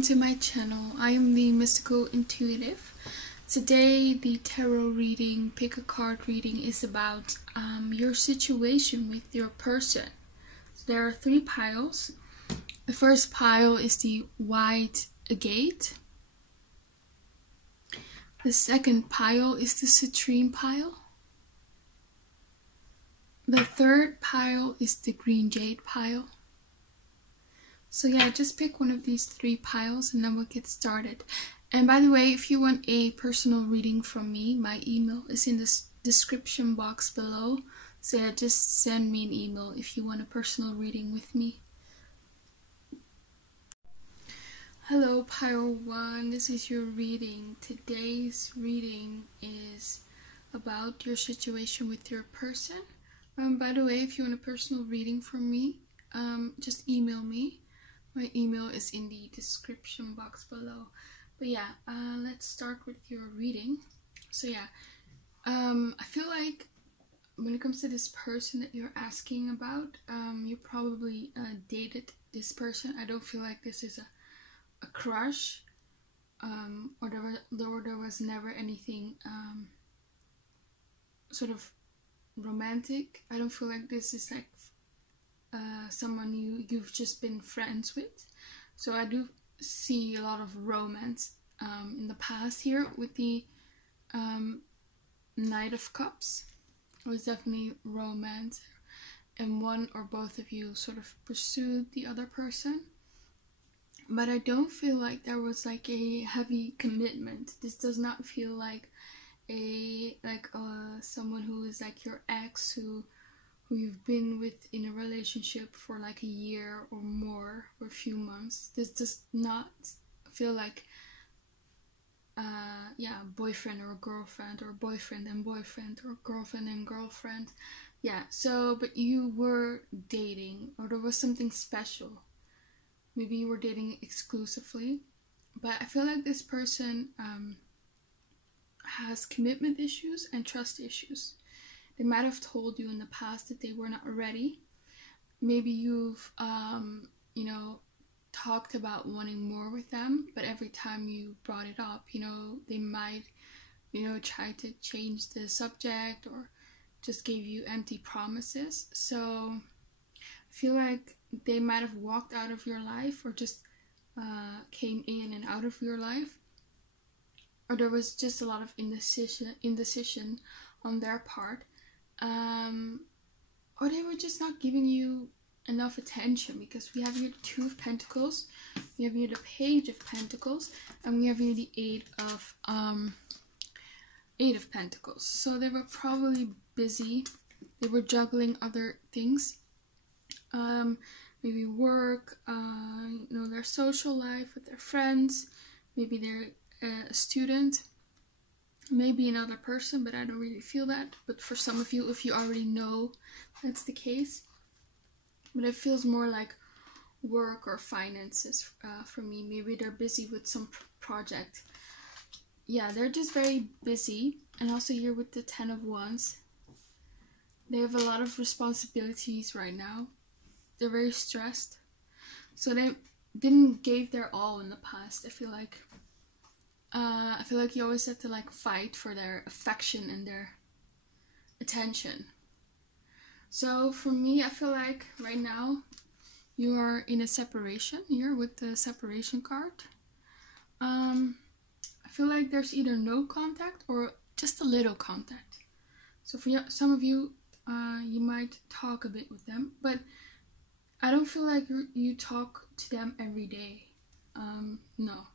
welcome to my channel. I am the Mystical Intuitive. Today the tarot reading, pick a card reading, is about your situation with your person. So there are three piles. The first pile is the White Agate. The second pile is the Citrine pile. The third pile is the Green Jade pile. So yeah, just pick one of these three piles and then we'll get started. And by the way, if you want a personal reading from me, my email is in the description box below. So yeah, just send me an email if you want a personal reading with me. Hello pile 1, this is your reading. Today's reading is about your situation with your person. By the way, if you want a personal reading from me, just email me. My email is in the description box below. But yeah, let's start with your reading. So yeah, I feel like when it comes to this person that you're asking about, you probably dated this person. I don't feel like this is a crush, or there was never anything sort of romantic. I don't feel like this is like someone you've just been friends with. So I do see a lot of romance in the past here with the Knight of Cups. It was definitely romance, and one or both of you sort of pursued the other person. But I don't feel like there was like a heavy commitment. This does not feel like someone who is like your ex who you've been with in a relationship for like a year or more, or a few months. This does not feel like boyfriend or girlfriend, or boyfriend and boyfriend, or girlfriend and girlfriend. Yeah, so but you were dating, or there was something special. Maybe you were dating exclusively, but I feel like this person has commitment issues and trust issues. They might have told you in the past that they were not ready. Maybe you've, talked about wanting more with them, but every time you brought it up, they might, try to change the subject or just gave you empty promises. So I feel like they might have walked out of your life, or just came in and out of your life. Or there was just a lot of indecision on their part. Or they were just not giving you enough attention, because we have here the Two of Pentacles, we have here the Page of Pentacles, and we have here the Eight of Pentacles. So they were probably busy. They were juggling other things, maybe work, their social life with their friends. Maybe they're a student. Maybe another person, but I don't really feel that. But for some of you, if you already know that's the case, but it feels more like work or finances for me. Maybe they're busy with some project. Yeah, they're just very busy. And also here with the Ten of Wands, they have a lot of responsibilities right now. They're very stressed, so they didn't give their all in the past. I feel like you always had to like fight for their affection and their attention. So for me, I feel like right now you are in a separation here with the separation card. I feel like there's either no contact or just a little contact. So for some of you, you might talk a bit with them, but I don't feel like you talk to them every day. No.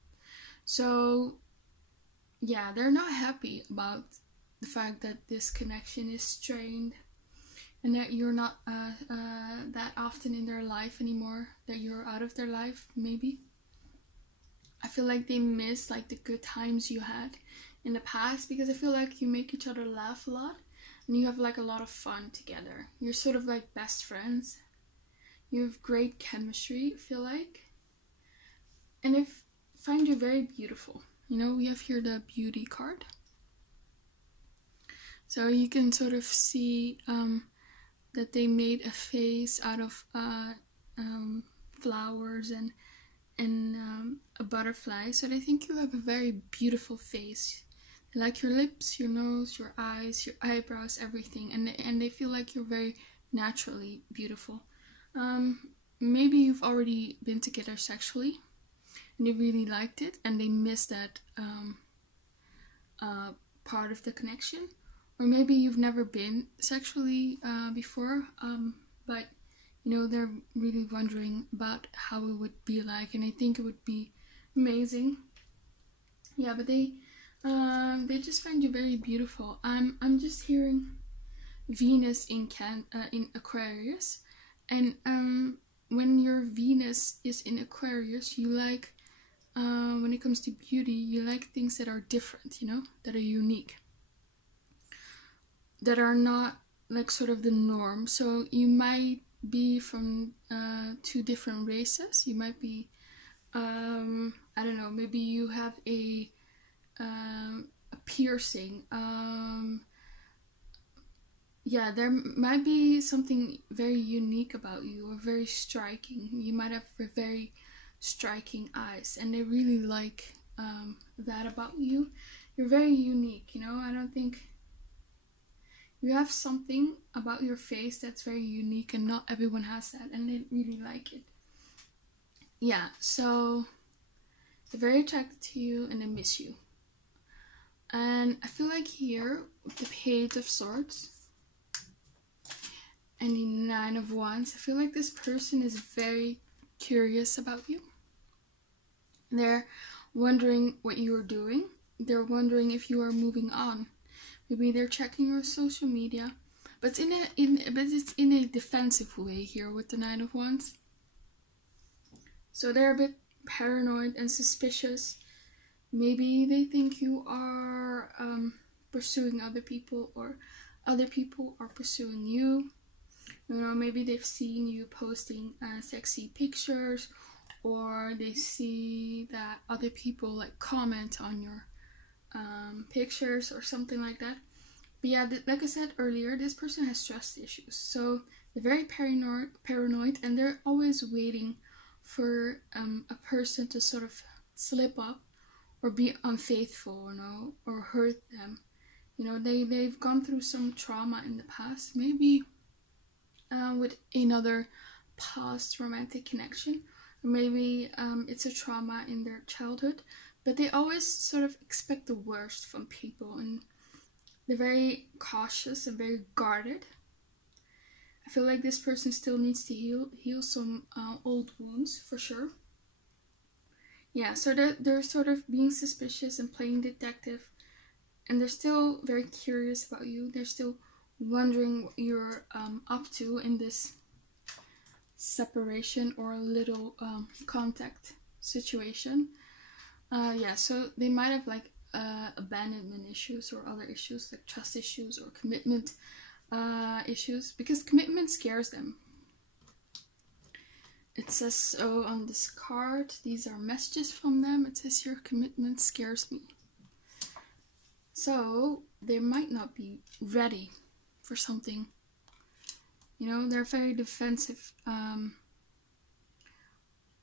So yeah, they're not happy about the fact that this connection is strained, and that you're not that often in their life anymore, that you're out of their life. Maybe I feel like they miss like the good times you had in the past, because I feel like you make each other laugh a lot and you have like a lot of fun together. You're sort of like best friends. You have great chemistry, I feel like, and I find you very beautiful. We have here the Beauty card. So you can sort of see that they made a face out of flowers and and a butterfly. So they think you have a very beautiful face. They like your lips, your nose, your eyes, your eyebrows, everything, and they feel like you're very naturally beautiful. Maybe you've already been together sexually and they really liked it and they missed that part of the connection. Or maybe you've never been sexually before, but you know, they're really wondering about how it would be like, and I think it would be amazing. Yeah, but they just find you very beautiful. I'm just hearing Venus in Aquarius, and when your Venus is in Aquarius, you like, when it comes to beauty, you like things that are different, you know, that are unique, that are not like sort of the norm. So you might be from two different races. You might be, I don't know, maybe you have a piercing. Yeah, there might be something very unique about you, or very striking. You might have very striking eyes, and they really like that about you. You're very unique, you know. I don't think you have something about your face that's very unique, and not everyone has that, and they really like it. Yeah, so they're very attracted to you and they miss you. And I feel like here, with the Page of Swords and the Nine of Wands, I feel like this person is very curious about you. They're wondering what you are doing. They're wondering if you are moving on. Maybe they're checking your social media, but it's in a defensive way here with the Nine of Wands. So they're a bit paranoid and suspicious. Maybe they think you are pursuing other people, or other people are pursuing you. You know, maybe they've seen you posting sexy pictures, or they see that other people like comment on your pictures or something like that. But yeah, like I said earlier, this person has trust issues. So they're very paranoid, and they're always waiting for a person to sort of slip up or be unfaithful, you know, or hurt them. You know, they've gone through some trauma in the past, maybe with another past romantic connection, or maybe it's a trauma in their childhood, but they always sort of expect the worst from people, and they're very cautious and very guarded. I feel like this person still needs to heal some old wounds, for sure. Yeah, so they're sort of being suspicious and playing detective, and they're still very curious about you. They're still wondering what you're up to in this separation or little contact situation. Yeah, so they might have like abandonment issues or other issues like trust issues or commitment issues, because commitment scares them. It says so on this card. These are messages from them. It says here, commitment scares me. So they might not be ready for something. You know, they're very defensive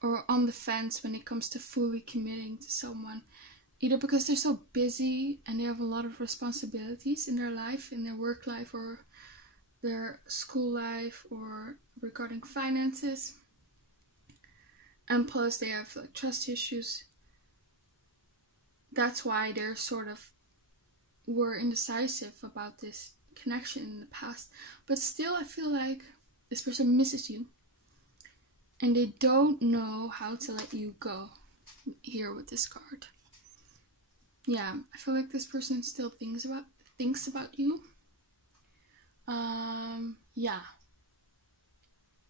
or on the fence when it comes to fully committing to someone. Either because they're so busy and they have a lot of responsibilities in their life, in their work life or their school life, or regarding finances. And plus they have like trust issues. That's why they're sort of were indecisive about this connection in the past. But still, I feel like this person misses you, and they don't know how to let you go here with this card. Yeah, I feel like this person still thinks about you. Yeah.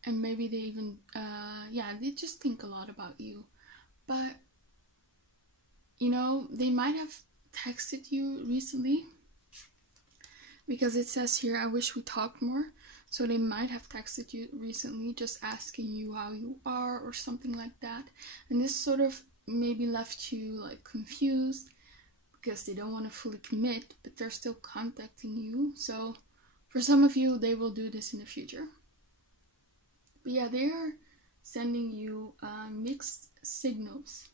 And maybe they even, they just think a lot about you. But, you know, they might have texted you recently, because it says here, I wish we talked more. So they might have texted you recently, just asking you how you are or something like that. And this sort of maybe left you like confused, because they don't want to fully commit, but they're still contacting you. So for some of you, they will do this in the future. But yeah, they are sending you mixed signals,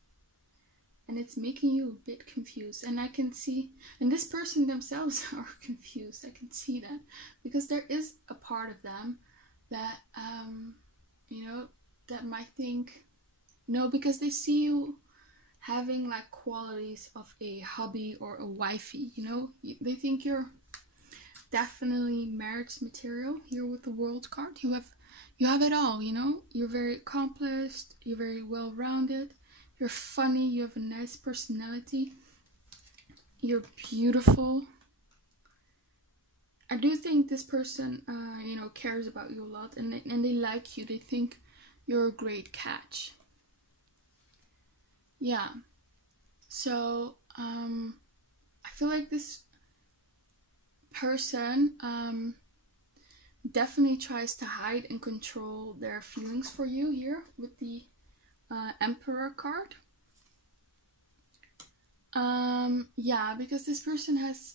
and it's making you a bit confused. And I can see, and this person themselves are confused. I can see that, because there is a part of them that you know, that might think, no, because they see you having like qualities of a hubby or a wifey, you know, they think you're definitely marriage material. Here with the World card, you have it all, you know. You're very accomplished, you're very well-rounded, you're funny, you have a nice personality, you're beautiful. I do think this person you know, cares about you a lot, and they like you. They think you're a great catch. Yeah, so I feel like this person definitely tries to hide and control their feelings for you here with the Emperor card. Yeah, because this person has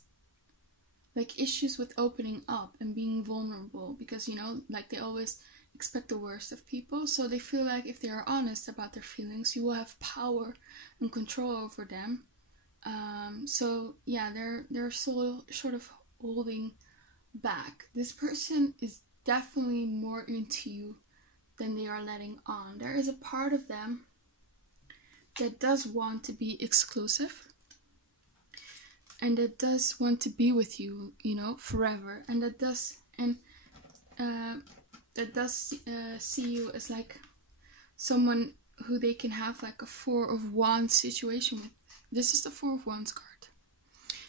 like issues with opening up and being vulnerable, because, you know, like they always expect the worst of people, so they feel like if they are honest about their feelings, you will have power and control over them. So yeah, they're sort of holding back. This person is definitely more into you than they are letting on. There is a part of them that does want to be exclusive, and that does want to be with you, you know, forever, and that does see you as like someone who they can have like a Four of Wands situation with. This is the Four of Wands card.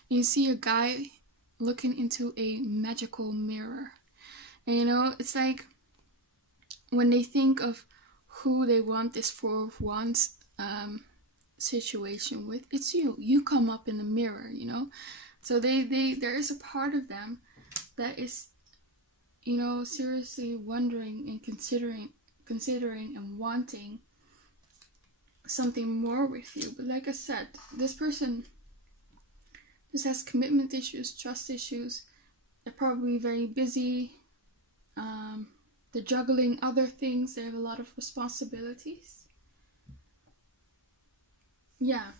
And you see a guy looking into a magical mirror, and you know, it's like when they think of who they want this Four of Wands situation with, it's you. You come up in the mirror, you know. So there is a part of them that is, you know, seriously wondering and considering and wanting something more with you. But like I said, this person just has commitment issues, trust issues. They're probably very busy. They're juggling other things. They have a lot of responsibilities. Yeah.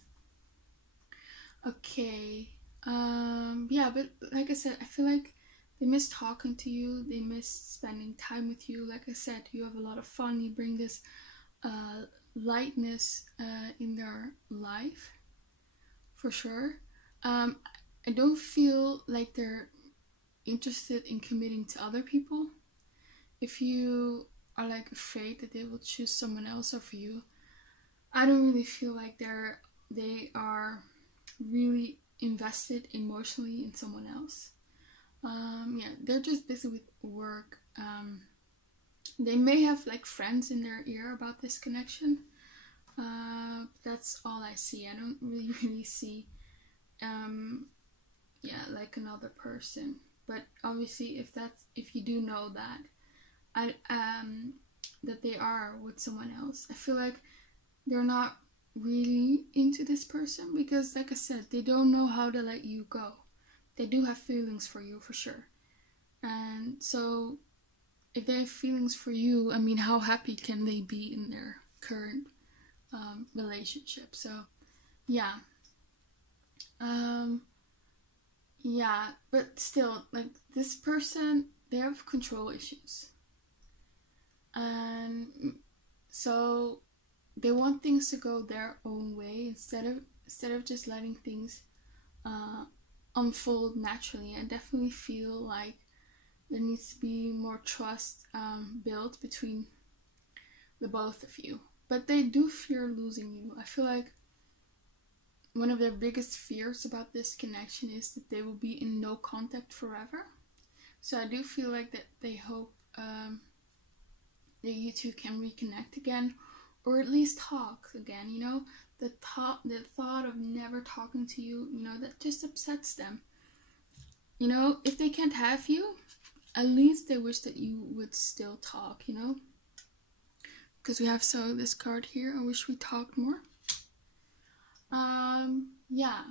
Okay. Yeah, but like I said, I feel like they miss talking to you. They miss spending time with you. Like I said, you have a lot of fun. You bring this lightness in their life, for sure. I don't feel like they're interested in committing to other people. If you are like afraid that they will choose someone else over you, I don't really feel like they are really invested emotionally in someone else. Yeah, they're just busy with work. They may have like friends in their ear about this connection. That's all I see. I don't really see yeah, like another person. But obviously, if you do know that that they are with someone else, I feel like they're not really into this person, because like I said, they don't know how to let you go. They do have feelings for you, for sure. And so if they have feelings for you, I mean, how happy can they be in their current relationship? So yeah. Yeah, but still, like, this person, they have control issues. And so they want things to go their own way instead of just letting things unfold naturally. I definitely feel like there needs to be more trust built between the both of you. But they do fear losing you. I feel like one of their biggest fears about this connection is that they will be in no contact forever. So I do feel like that they hope that you two can reconnect again, or at least talk again. You know, the thought of never talking to you, you know, that just upsets them. You know, if they can't have you, at least they wish that you would still talk, you know. Because we have this card here, I wish we talked more. Yeah.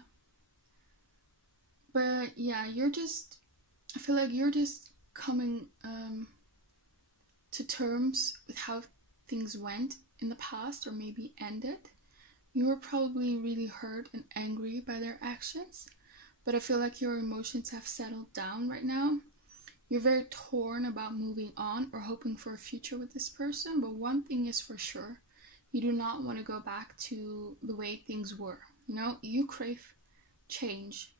But yeah, I feel like you're just coming to terms with how things went in the past or maybe ended. You were probably really hurt and angry by their actions, but I feel like your emotions have settled down right now. You're very torn about moving on or hoping for a future with this person, but one thing is for sure, you do not want to go back to the way things were. You know, you crave change,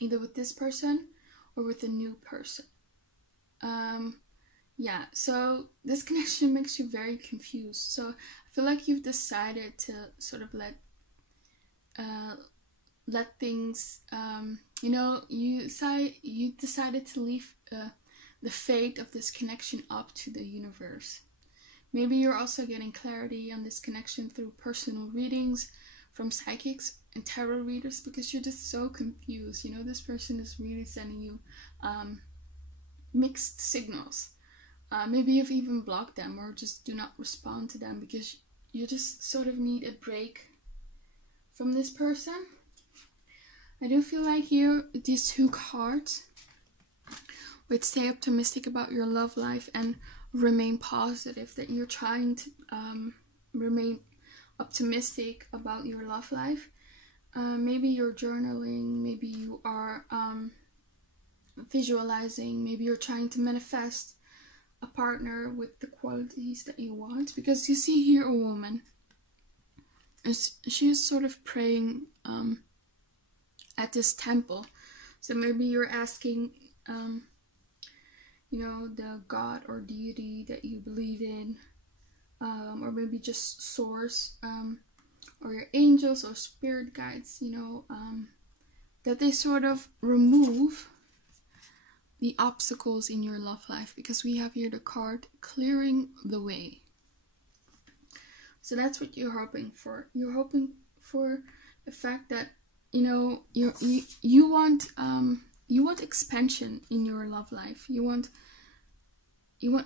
either with this person or with a new person. Yeah, so this connection makes you very confused. So I feel like you've decided to sort of let things, you know, you decided to leave the fate of this connection up to the universe. Maybe you're also getting clarity on this connection through personal readings from psychics and tarot readers, because you're just so confused. You know, this person is really sending you mixed signals. Maybe you've even blocked them or just do not respond to them because you just sort of need a break from this person. I do feel like these two cards would stay optimistic about your love life and remain positive, that you're trying to remain optimistic about your love life. Maybe you're journaling, maybe you are visualizing, maybe you're trying to manifest a partner with the qualities that you want, because you see here a woman, and she is sort of praying at this temple. So maybe you're asking you know, the god or deity that you believe in, or maybe just source, or your angels or spirit guides, you know, that they sort of remove the obstacles in your love life, because we have here the card clearing the way. So that's what you're hoping for. You're hoping for the fact that, you know, you want expansion in your love life. You want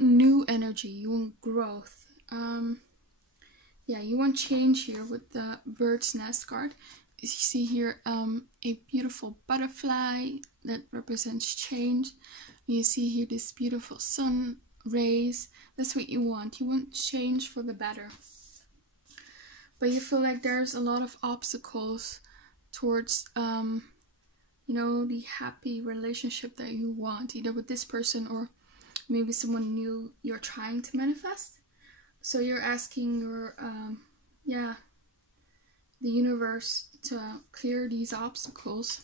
new energy. You want growth. Yeah, you want change here with the bird's nest card. You see here a beautiful butterfly that represents change. You see here this beautiful sun rays. That's what you want. You want change for the better. But you feel like there's a lot of obstacles towards you know, the happy relationship that you want, either with this person or maybe someone new you're trying to manifest. So you're asking your the universe to clear these obstacles.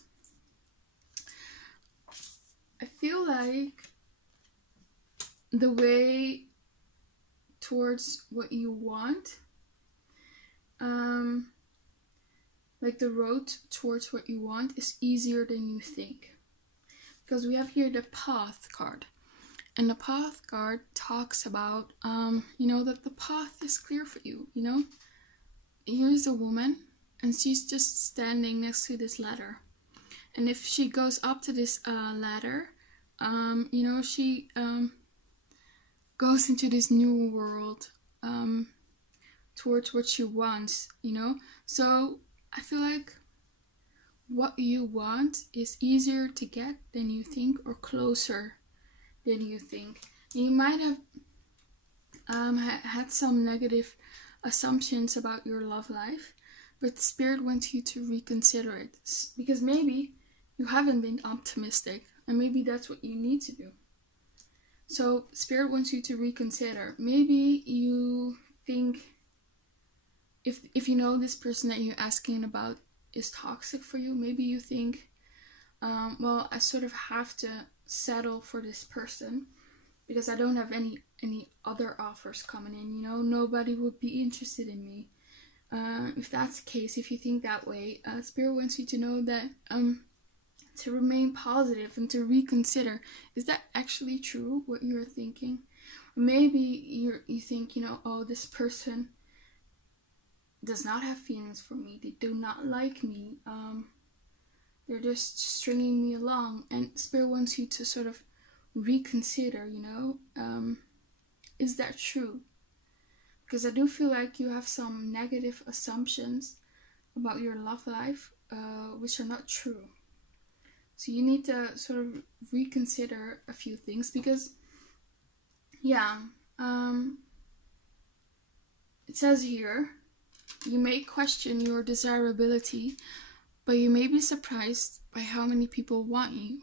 I feel like the way towards what you want, like the road towards what you want, is easier than you think. Because we have here the path card. And the path card talks about, you know, that the path is clear for you, you know. Here's a woman, and she's just standing next to this ladder. And if she goes up to this ladder, you know, she goes into this new world towards what she wants, you know. So I feel like what you want is easier to get than you think, or closer than you think. You might have had some negative assumptions about your love life, but Spirit wants you to reconsider it, because maybe you haven't been optimistic, and maybe that's what you need to do. So Spirit wants you to reconsider. Maybe you think, if you know this person that you're asking about is toxic for you, maybe you think, well, I sort of have to settle for this person because I don't have any other offers coming in, you know, nobody would be interested in me. If that's the case, if you think that way, Spirit wants you to know that to remain positive and to reconsider, is that actually true what you're thinking? Or maybe you think, you know, oh, this person does not have feelings for me, they do not like me, they're just stringing me along. And Spirit wants you to sort of reconsider, you know, is that true? Because I do feel like you have some negative assumptions about your love life, which are not true. So you need to sort of reconsider a few things, because, yeah, it says here, you may question your desirability, but you may be surprised by how many people want you.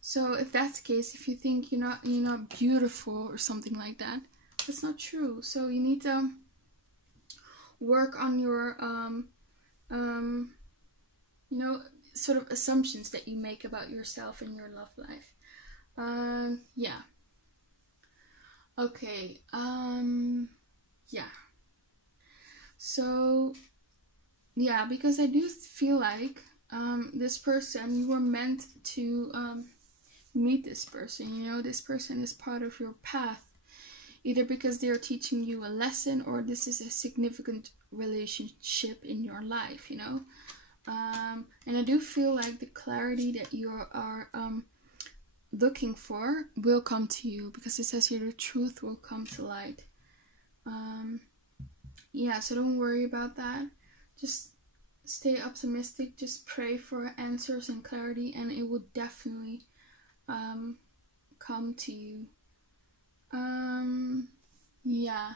So if that's the case, if you think you're not beautiful or something like that, that's not true. So you need to work on your you know, sort of assumptions that you make about yourself and your love life. Yeah. Okay. Yeah. So yeah, because I do feel like this person, you were meant to meet this person. You know, this person is part of your path, either because they're teaching you a lesson or this is a significant relationship in your life, you know. And I do feel like the clarity that you are looking for will come to you, because it says here the truth will come to light. Yeah, so don't worry about that. Just stay optimistic. Just pray for answers and clarity, and it will definitely come to you. Yeah,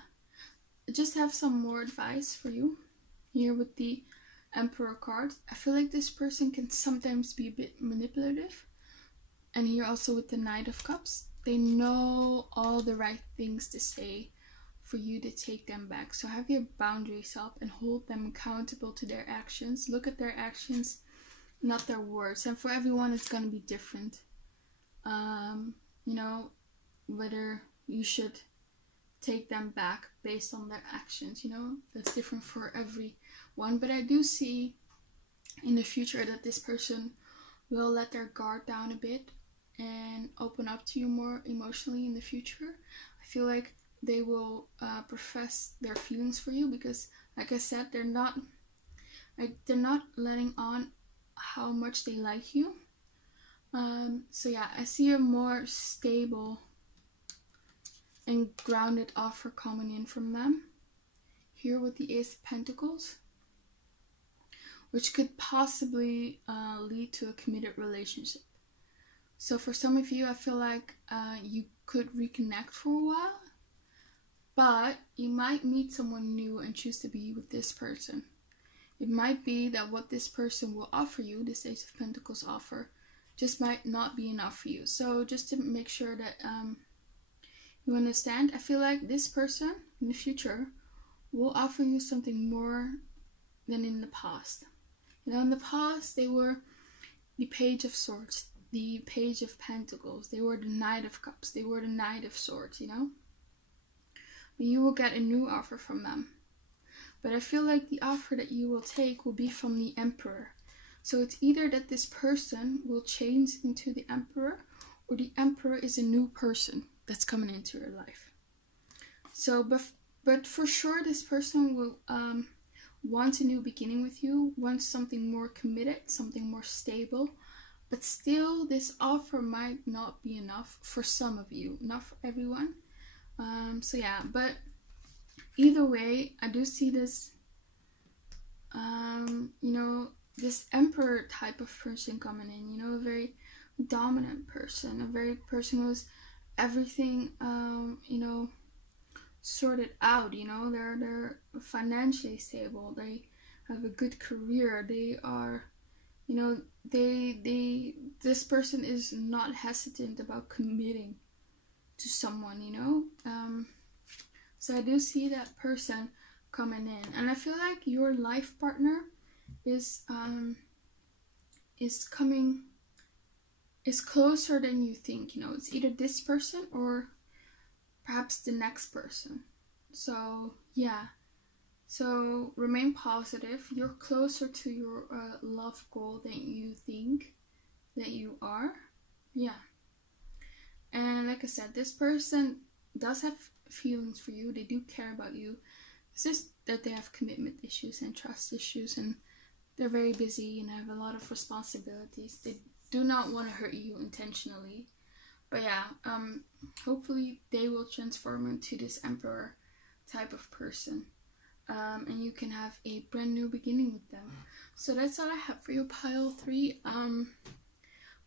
I just have some more advice for you here with the Emperor card. I feel like this person can sometimes be a bit manipulative, and here also with the Knight of Cups, they know all the right things to say for you to take them back. So have your boundaries up and hold them accountable to their actions. Look at their actions, not their words. And for everyone, it's going to be different. You know, whether you should take them back based on their actions, you know, that's different for everyone. But I do see in the future that this person will let their guard down a bit and open up to you more emotionally in the future. I feel like they will profess their feelings for you, because like I said, they're not letting on how much they like you. So yeah, I see a more stable and grounded offer coming in from them here with the Ace of Pentacles, which could possibly lead to a committed relationship. So for some of you, I feel like you could reconnect for a while, but you might meet someone new and choose to be with this person. It might be that what this person will offer you, this Ace of Pentacles offer, just might not be enough for you. So just to make sure that you understand, I feel like this person in the future will offer you something more than in the past. You know, in the past, they were the Page of Swords, the Page of Pentacles, they were the Knight of Cups, they were the Knight of Swords, you know. But you will get a new offer from them. But I feel like the offer that you will take will be from the Emperor. So it's either that this person will change into the Emperor, or the Emperor is a new person that's coming into your life. So, but for sure, this person will want a new beginning with you, wants something more committed, something more stable. But still, this offer might not be enough for some of you, not for everyone. So yeah, but either way, I do see this, you know, this Emperor type of person coming in, you know, a very dominant person, a very person who's everything, you know, sorted out, you know, they're financially stable, they have a good career, they are, you know, this person is not hesitant about committing to someone, you know. So I do see that person coming in, and I feel like your life partner is closer than you think, you know. It's either this person or perhaps the next person. So yeah, so remain positive. You're closer to your love goal than you think that you are. Yeah. And like I said, this person does have feelings for you. They do care about you. It's just that they have commitment issues and trust issues, and they're very busy and have a lot of responsibilities. They do not want to hurt you intentionally. But yeah, hopefully they will transform into this Emperor type of person. And you can have a brand new beginning with them. So that's all I have for you, pile 3.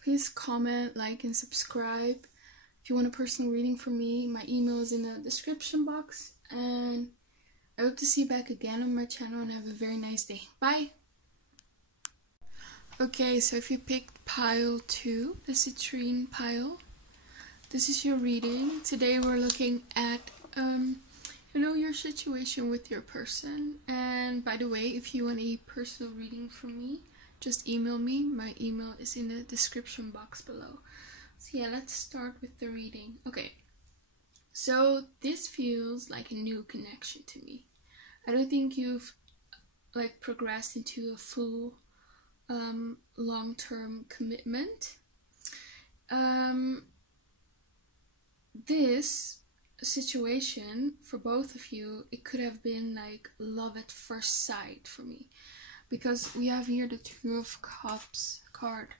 Please comment, like, and subscribe. If you want a personal reading from me, my email is in the description box. And I hope to see you back again on my channel, and have a very nice day. Bye! Okay, so if you picked pile 2, the Citrine pile, this is your reading. Today we're looking at, your situation with your person. And by the way, if you want a personal reading from me, just email me. My email is in the description box below. So yeah, let's start with the reading. Okay, so this feels like a new connection to me. I don't think you've progressed into a full long-term commitment. This situation for both of you, it could have been like love at first sight for me, because we have here the Two of Cups card.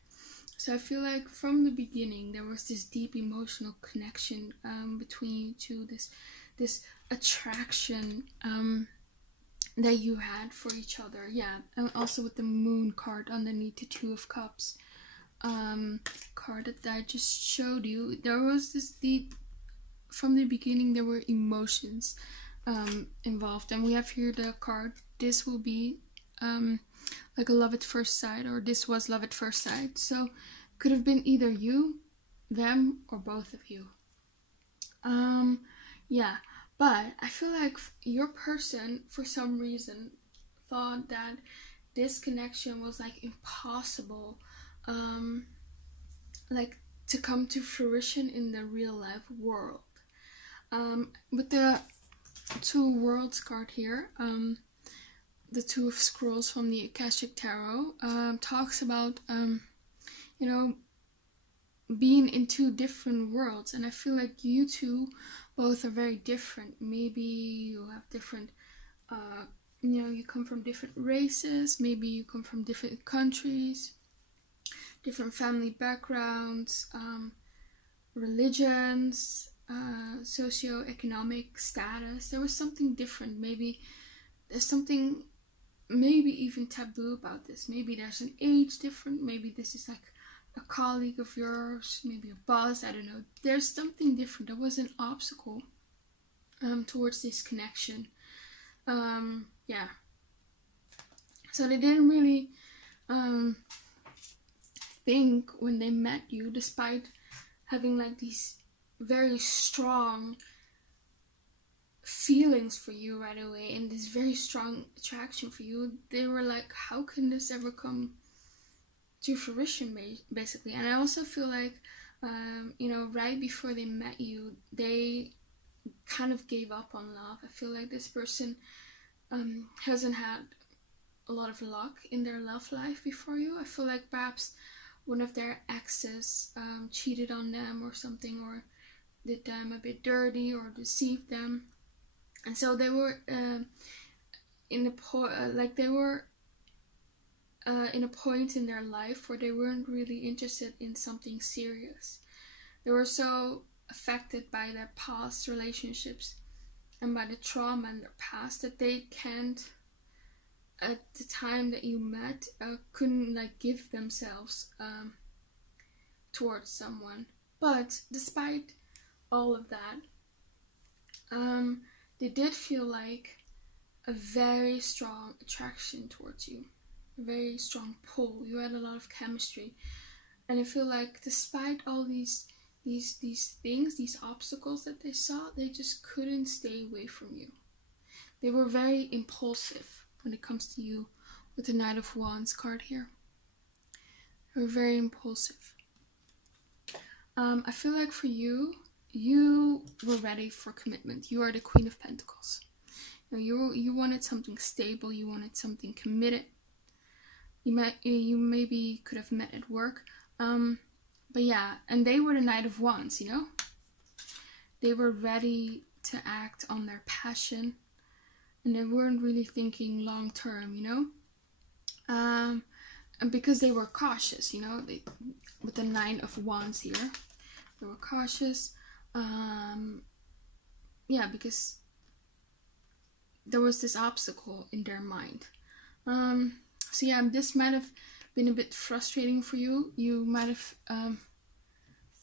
So I feel like from the beginning there was this deep emotional connection between you two, this attraction that you had for each other. Yeah, and also with the Moon card underneath the Two of Cups card that I just showed you, there was this deep, from the beginning there were emotions involved. And we have here the card, this will be like a love at first sight, or this was love at first sight. So could have been either you, them, or both of you. Yeah, but I feel like your person for some reason thought that this connection was like impossible to come to fruition in the real life world. With the Two Worlds card here, the Two of Scrolls from the Akashic Tarot talks about being in two different worlds. And I feel like you two both are very different. Maybe you have different you come from different races, maybe you come from different countries, different family backgrounds, religions, socioeconomic status. There was something different. Maybe there's something maybe even taboo about this. Maybe there's an age different. Maybe this is like a colleague of yours, maybe a boss, I don't know. There's something different. There was an obstacle towards this connection. Yeah. So they didn't really think when they met you, despite having like these very strong feelings for you right away and this very strong attraction for you, they were like, how can this ever come to fruition, basically? And I also feel like right before they met you, they kind of gave up on love. I feel like this person hasn't had a lot of luck in their love life before you. I feel like perhaps one of their exes cheated on them or something, or did them a bit dirty or deceived them. And so they were in a point in their life where they weren't really interested in something serious. They were so affected by their past relationships and by the trauma in their past that they can't, at the time that you met, couldn't give themselves towards someone. But despite all of that, they did feel like a very strong attraction towards you, a very strong pull. You had a lot of chemistry, and I feel like despite all these things, these obstacles that they saw, they just couldn't stay away from you. They were very impulsive when it comes to you, with the Knight of Wands card here. They were very impulsive. I feel like for you, you were ready for commitment. You are the Queen of Pentacles. You wanted something stable. You wanted something committed. You maybe could have met at work. But yeah, and they were the Knight of Wands, They were ready to act on their passion, and they weren't really thinking long term, and because they were cautious, with the Nine of Wands here, they were cautious. Yeah, because there was this obstacle in their mind. So yeah, this might have been a bit frustrating for you. You might have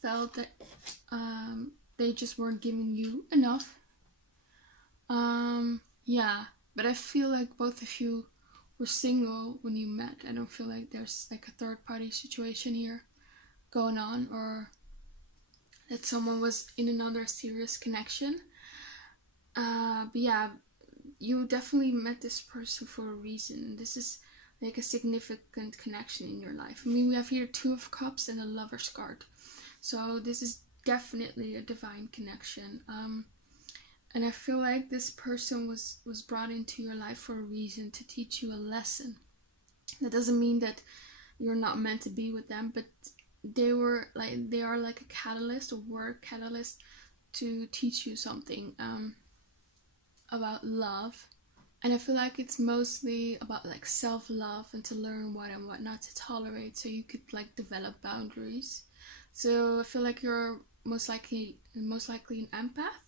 felt that they just weren't giving you enough. Yeah, but I feel like both of you were single when you met. I don't feel like there's like a third party situation here going on, or that someone was in another serious connection. But yeah, you definitely met this person for a reason. This is like a significant connection in your life. I mean, we have here Two of Cups and a Lover's card. So this is definitely a divine connection. And I feel like this person was brought into your life for a reason, to teach you a lesson. That doesn't mean that you're not meant to be with them, but they are like a catalyst, a word catalyst, to teach you something about love. And I feel like it's mostly about like self-love, and to learn what and what not to tolerate, so you could like develop boundaries. So I feel like you're most likely an empath,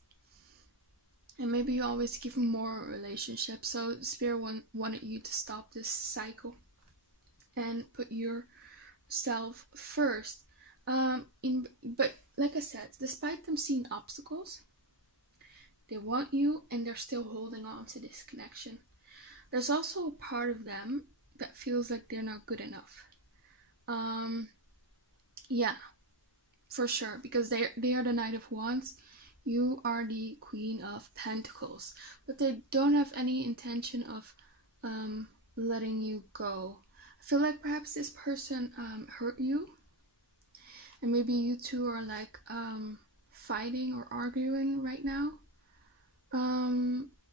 and maybe you always give more relationships. So Spirit wanted you to stop this cycle and put yourself first. But like I said, despite them seeing obstacles, they want you, and they're still holding on to this connection. There's also a part of them that feels like they're not good enough. Yeah, for sure, because they are the Knight of Wands. You are the Queen of Pentacles, but they don't have any intention of letting you go. I feel like perhaps this person hurt you, and maybe you two are like fighting or arguing right now.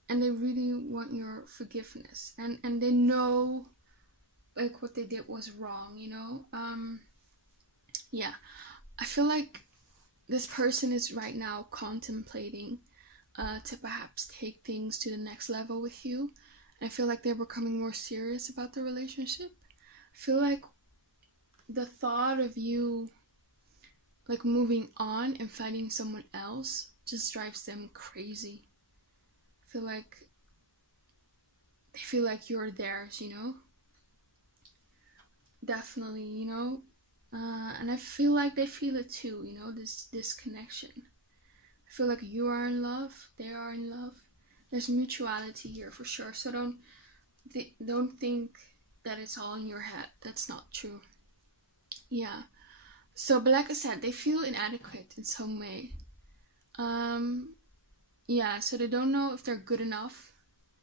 And they really want your forgiveness, and they know like what they did was wrong, you know. Yeah, I feel like this person is right now contemplating to perhaps take things to the next level with you. I feel like they're becoming more serious about the relationship. I feel like the thought of you like moving on and finding someone else just drives them crazy. I feel like they feel like you're theirs, you know. Definitely, you know. And I feel like they feel it too, you know, this connection. I feel like you are in love, they are in love. There's mutuality here for sure. So don't think that it's all in your head. That's not true. Yeah. So, but like I said, they feel inadequate in some way. Yeah, so they don't know if they're good enough.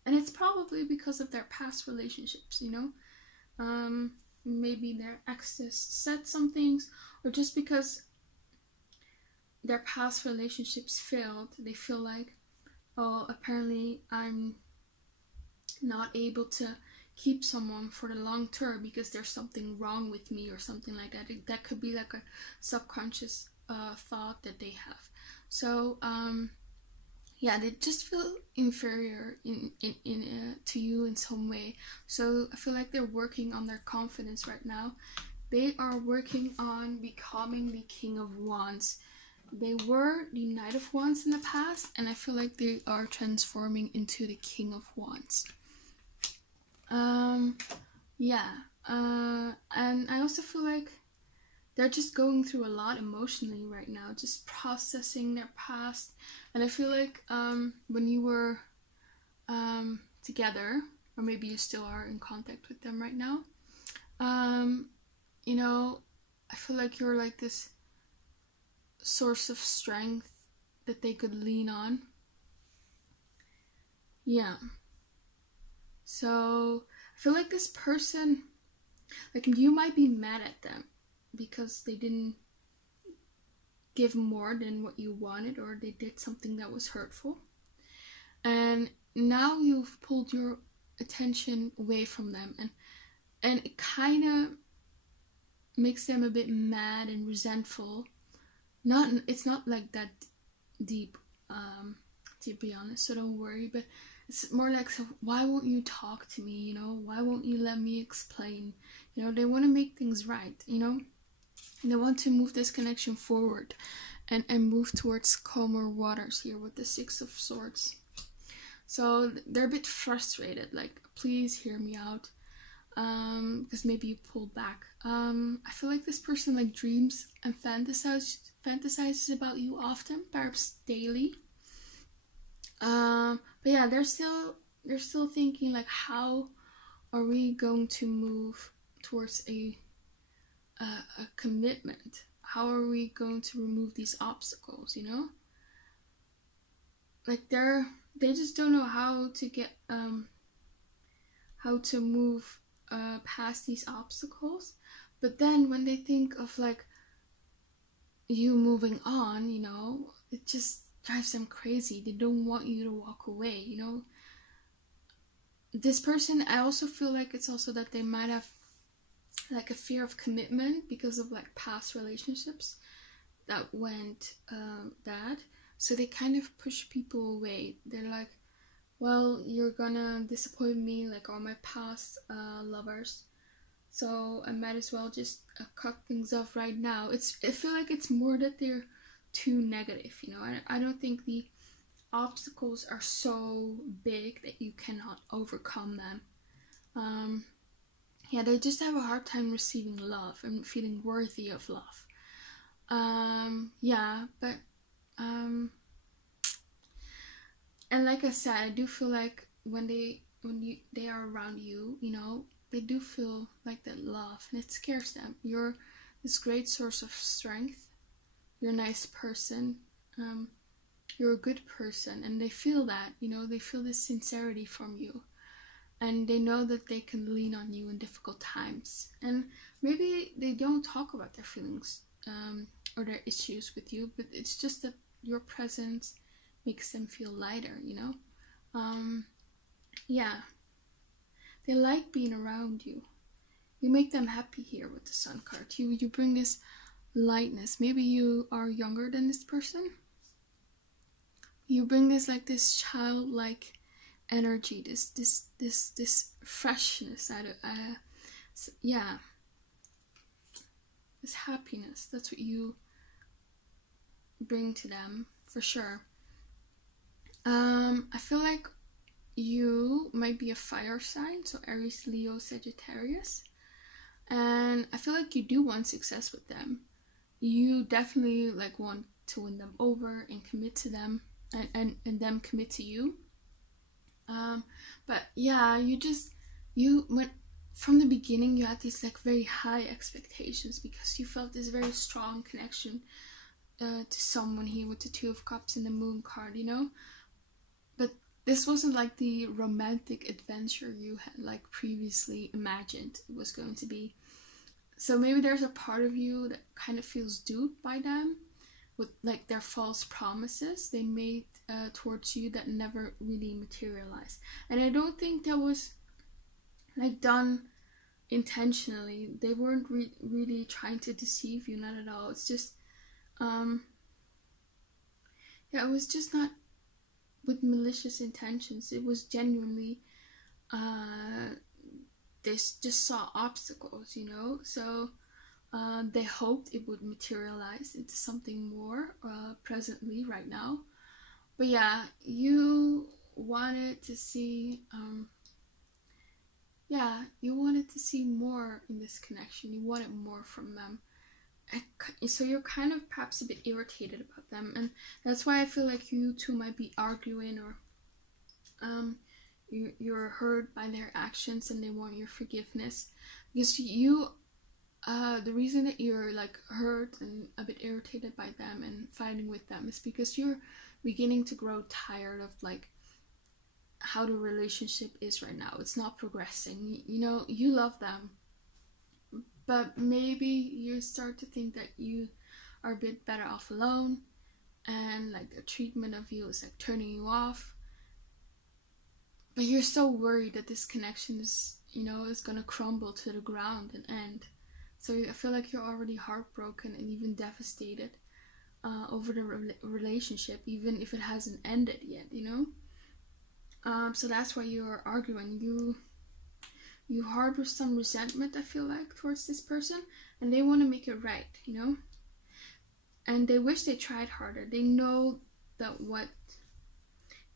And it's probably because of their past relationships, you know. Maybe their exes said some things, or just because their past relationships failed, they feel like, oh, apparently I'm not able to keep someone for the long term because there's something wrong with me, or something like that. That could be like a subconscious thought that they have. So yeah, they just feel inferior to you in some way. So I feel like they're working on their confidence right now. They are working on becoming the King of Wands. They were the Knight of Wands in the past, and I feel like they are transforming into the King of Wands. Yeah. And I also feel like they're just going through a lot emotionally right now, just processing their past. And I feel like when you were together, or maybe you still are in contact with them right now, you know, I feel like you're like this source of strength that they could lean on. Yeah. So I feel like this person, like, you might be mad at them because they didn't give more than what you wanted, or they did something that was hurtful. And now you've pulled your attention away from them, and it kind of makes them a bit mad and resentful. It's not like that deep, to be honest, so don't worry, but it's more like, so why won't you talk to me, you know? Why won't you let me explain? You know, they want to make things right, you know? And they want to move this connection forward and move towards calmer waters here with the Six of Swords. So they're a bit frustrated, like, please hear me out, because maybe you pulled back. I feel like this person like dreams and fantasizes fantasizes about you often, perhaps daily. But yeah, they're still thinking like, how are we going to move towards a commitment? How are we going to remove these obstacles, you know? Like they just don't know how to get how to move past these obstacles. But then when they think of like you moving on, you know, it just drives them crazy. They don't want you to walk away, you know. This person, I also feel like it's also that they might have like a fear of commitment because of like past relationships that went bad. So they kind of push people away. They're like, well, you're gonna disappoint me like all my past lovers, so I might as well just cut things off right now. I feel like it's more that they're too negative, you know. I don't think the obstacles are so big that you cannot overcome them. Yeah, they just have a hard time receiving love and feeling worthy of love. Yeah, but and like I said, I do feel like when they are around you, you know, they do feel like that love, and it scares them. You're this great source of strength. You're a nice person. You're a good person, and they feel that, you know, they feel this sincerity from you, and they know that they can lean on you in difficult times. And maybe they don't talk about their feelings or their issues with you, but it's just that your presence makes them feel lighter, you know. Yeah, they like being around you. You make them happy here with the Sun card. You bring this lightness. Maybe you are younger than this person. You bring this like this childlike energy, this freshness out of yeah, this happiness. That's what you bring to them for sure. I feel like you might be a fire sign, so Aries, Leo, Sagittarius, and I feel like you do want success with them. You definitely like want to win them over and commit to them, and them commit to you. But yeah, you went from the beginning. You had these like very high expectations because you felt this very strong connection to someone here with the Two of Cups and the Moon card, you know. But this wasn't like the romantic adventure you had like previously imagined it was going to be. So maybe there's a part of you that kind of feels duped by them with like their false promises they made towards you that never really materialized. And I don't think that was like done intentionally. They weren't really trying to deceive you, not at all. It's just yeah, it was just not with malicious intentions. It was genuinely they just saw obstacles, you know. So they hoped it would materialize into something more presently right now. But yeah, you wanted to see yeah, you wanted to see more in this connection. You wanted more from them. So you're kind of perhaps a bit irritated about them, and that's why I feel like you two might be arguing, or you're hurt by their actions and they want your forgiveness, because you the reason that you're like hurt and a bit irritated by them and fighting with them is because you're beginning to grow tired of like how the relationship is right now. It's not progressing. You know, you love them, but maybe you start to think that you are a bit better off alone, and like the treatment of you is like turning you off. But you're so worried that this connection is, you know, is gonna crumble to the ground and end. So I feel like you're already heartbroken and even devastated over the relationship, even if it hasn't ended yet, you know. So that's why you're arguing. You harbor some resentment, I feel like, towards this person, and they want to make it right, you know? And they wish they tried harder. They know that what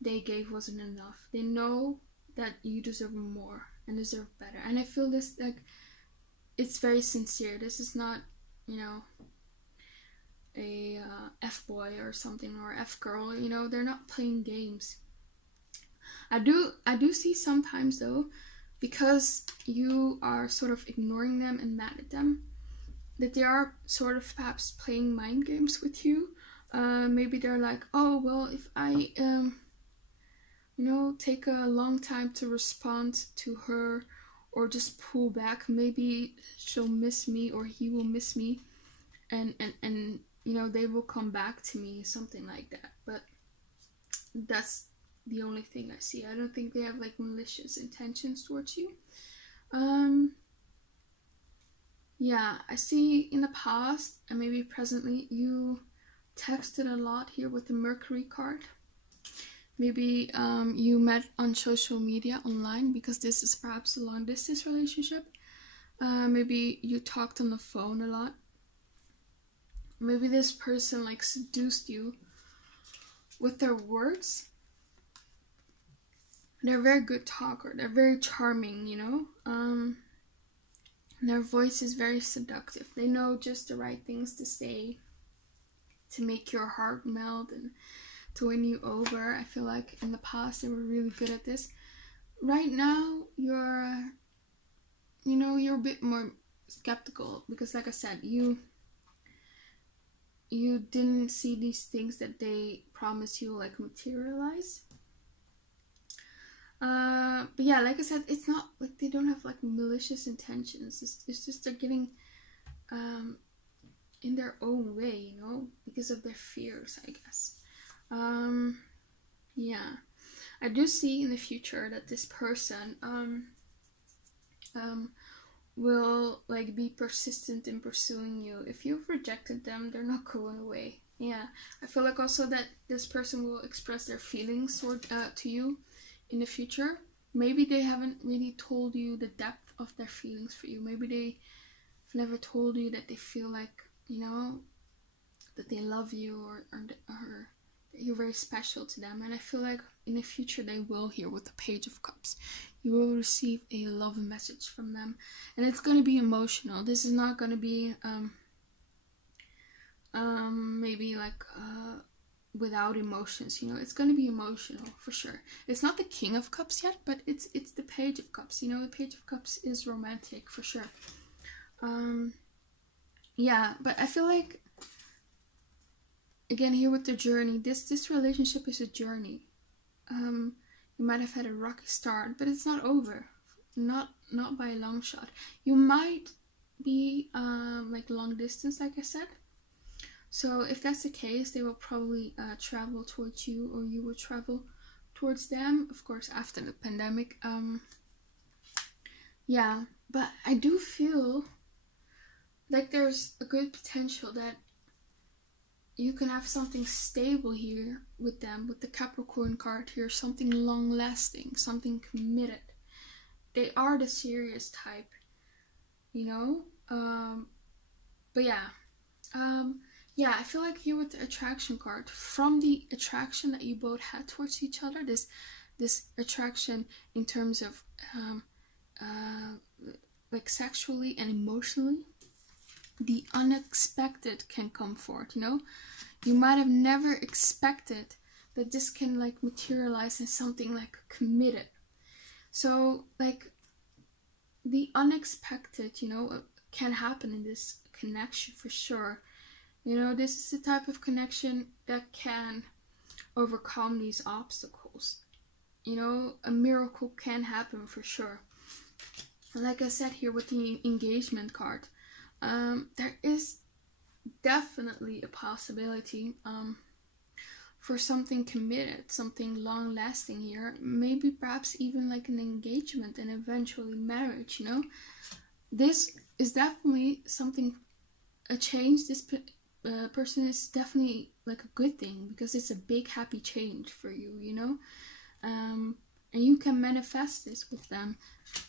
they gave wasn't enough. They know that you deserve more and deserve better. And I feel this, like, it's very sincere. This is not, you know, a F-boy or something, or F-girl, you know, they're not playing games. I do see sometimes though, because you are sort of ignoring them and mad at them, that they are sort of perhaps playing mind games with you. Maybe they're like, oh well, if I you know, take a long time to respond to her, or just pull back, maybe she'll miss me or he will miss me, and you know, they will come back to me, something like that. But that's the only thing I see. I don't think they have like malicious intentions towards you. Yeah, I see in the past and maybe presently you texted a lot here with the Mercury card. Maybe you met on social media online, because this is perhaps a long distance relationship. Maybe you talked on the phone a lot. Maybe this person like seduced you with their words. They're a very good talker. They're very charming, you know. Their voice is very seductive. They know just the right things to say to make your heart melt and to win you over. I feel like in the past they were really good at this. Right now you're a bit more skeptical, because like I said, you didn't see these things that they promised you like materialize. But yeah, like I said, it's not like they don't have like malicious intentions. It's just they're getting in their own way, you know, because of their fears, I guess. Yeah, I do see in the future that this person will like be persistent in pursuing you. If you've rejected them, they're not going away. Yeah, I feel like also that this person will express their feelings to you in the future. Maybe they haven't really told you the depth of their feelings for you. Maybe they've never told you that they feel like, you know, that they love you, or that you're very special to them. And I feel like in the future they will hear with the Page of Cups. You will receive a love message from them, and it's going to be emotional. This is not going to be maybe like without emotions, you know. It's going to be emotional for sure. It's not the King of Cups yet, but it's the Page of Cups, you know. The Page of Cups is romantic for sure. Yeah, but I feel like, again, here with the journey, this relationship is a journey. You might have had a rocky start, but it's not over. Not by a long shot. You might be like long distance, like I said. So if that's the case, they will probably travel towards you, or you will travel towards them, of course, after the pandemic. Yeah, but I do feel like there's a good potential that you can have something stable here with them, with the Capricorn card here, something long-lasting, something committed. They are the serious type, you know. But yeah, yeah, I feel like here with the attraction card, from the attraction that you both had towards each other, this attraction in terms of like sexually and emotionally, the unexpected can come forth, you know. You might have never expected that this can like materialize in something like committed. So like the unexpected, you know, can happen in this connection for sure. You know, this is the type of connection that can overcome these obstacles. You know, a miracle can happen for sure. And like I said here with the engagement card, there is definitely a possibility for something committed, something long-lasting here. Maybe perhaps even like an engagement and eventually marriage, you know. This is definitely something, a change. This person is definitely like a good thing, because it's a big happy change for you, you know. And you can manifest this with them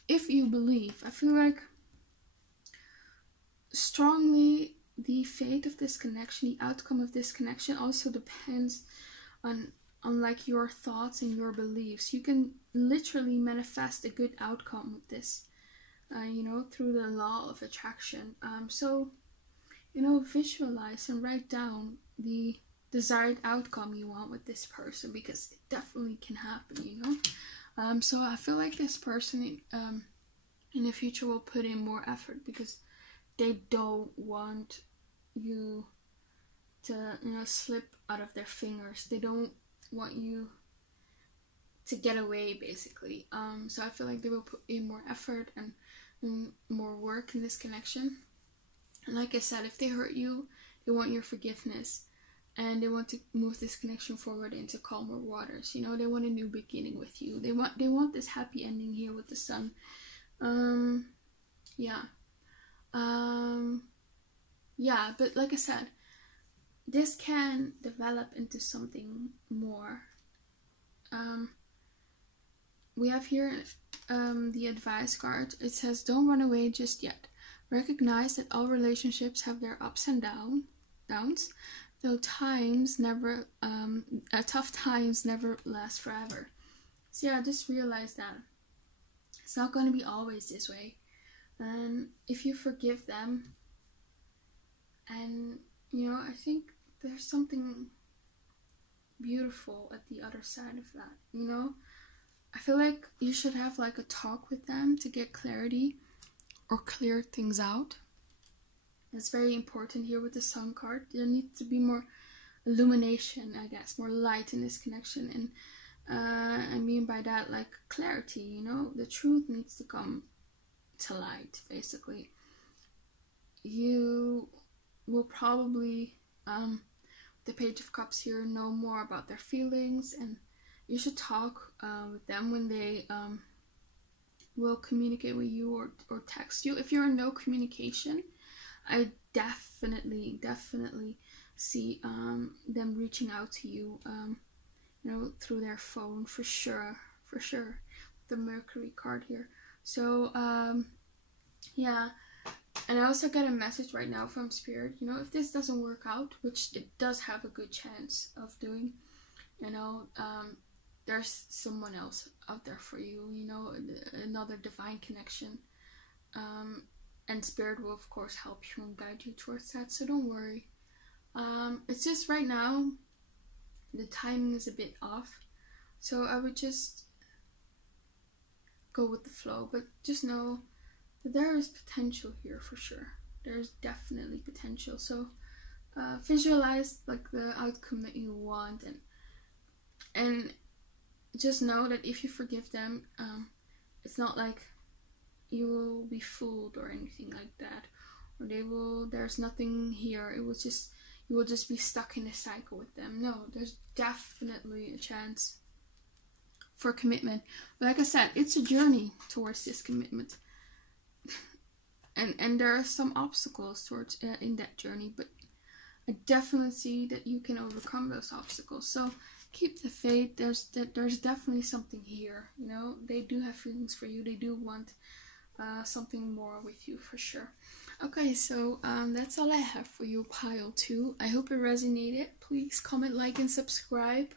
if you believe. I feel like strongly the fate of this connection, the outcome of this connection, also depends on like your thoughts and your beliefs. You can literally manifest a good outcome with this, you know, through the law of attraction. So you know, visualize and write down the desired outcome you want with this person, because it definitely can happen, you know. So I feel like this person in the future will put in more effort, because they don't want you to, you know, slip out of their fingers. They don't want you to get away, basically. So I feel like they will put in more effort and more work in this connection. And like I said, if they hurt you, they want your forgiveness, and they want to move this connection forward into calmer waters. You know, they want a new beginning with you. They want this happy ending here with the sun. Yeah. Yeah, but like I said, this can develop into something more. We have here the advice card. It says, don't run away just yet. Recognize that all relationships have their ups and downs, though tough times never last forever. So yeah, just realize that it's not going to be always this way. And if you forgive them, and you know, I think there's something beautiful at the other side of that, you know. I feel like you should have like a talk with them to get clarity or clear things out. That's very important here with the Sun card. There needs to be more illumination, I guess, more light in this connection. And I mean by that, like, clarity, you know. The truth needs to come to light, basically. You will probably, the Page of Cups here, know more about their feelings, and you should talk with them when they will communicate with you or text you. If you're in no communication, I definitely see them reaching out to you, you know, through their phone, for sure. The Mercury card here. So yeah. And I also get a message right now from Spirit, you know, if this doesn't work out, which it does have a good chance of doing, you know, there's someone else out there for you, you know, another divine connection. And Spirit will, of course, help you and guide you towards that, so don't worry. It's just right now, the timing is a bit off, so I would just go with the flow, but just know that there is potential here for sure. There's definitely potential, so visualize like the outcome that you want, and just know that if you forgive them, it's not like you will be fooled or anything like that, or there's nothing here. You will just be stuck in a cycle with them. No, there's definitely a chance for commitment. But like I said, it's a journey towards this commitment, and there are some obstacles towards in that journey, but I definitely see that you can overcome those obstacles. So keep the faith. There's definitely something here, you know. They do have feelings for you. They do want something more with you, for sure. Okay, so that's all I have for you, pile 2. I hope it resonated. Please comment, like, and subscribe.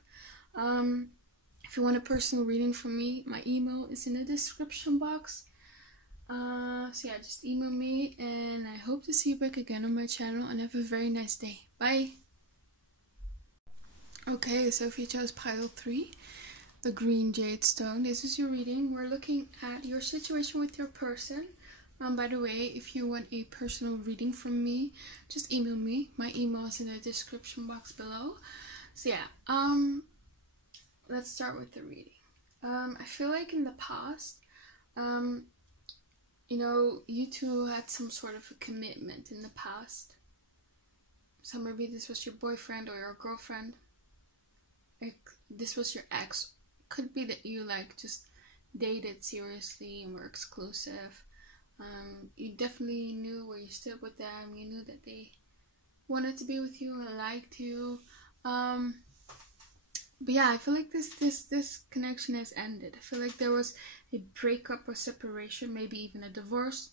If you want a personal reading from me, my email is in the description box. So yeah, just email me, and I hope to see you back again on my channel, and have a very nice day. Bye! Okay, so if you chose pile 3, the green jade stone, this is your reading. We're looking at your situation with your person. By the way, if you want a personal reading from me, just email me. My email is in the description box below. So yeah, let's start with the reading. I feel like in the past, you know, you two had some sort of a commitment in the past. So maybe this was your boyfriend or your girlfriend. Like, this was your ex. Could be that you like just dated seriously and were exclusive. You definitely knew where you stood with them. You knew that they wanted to be with you and liked you. But yeah, I feel like this connection has ended. I feel like there was a breakup or separation, maybe even a divorce.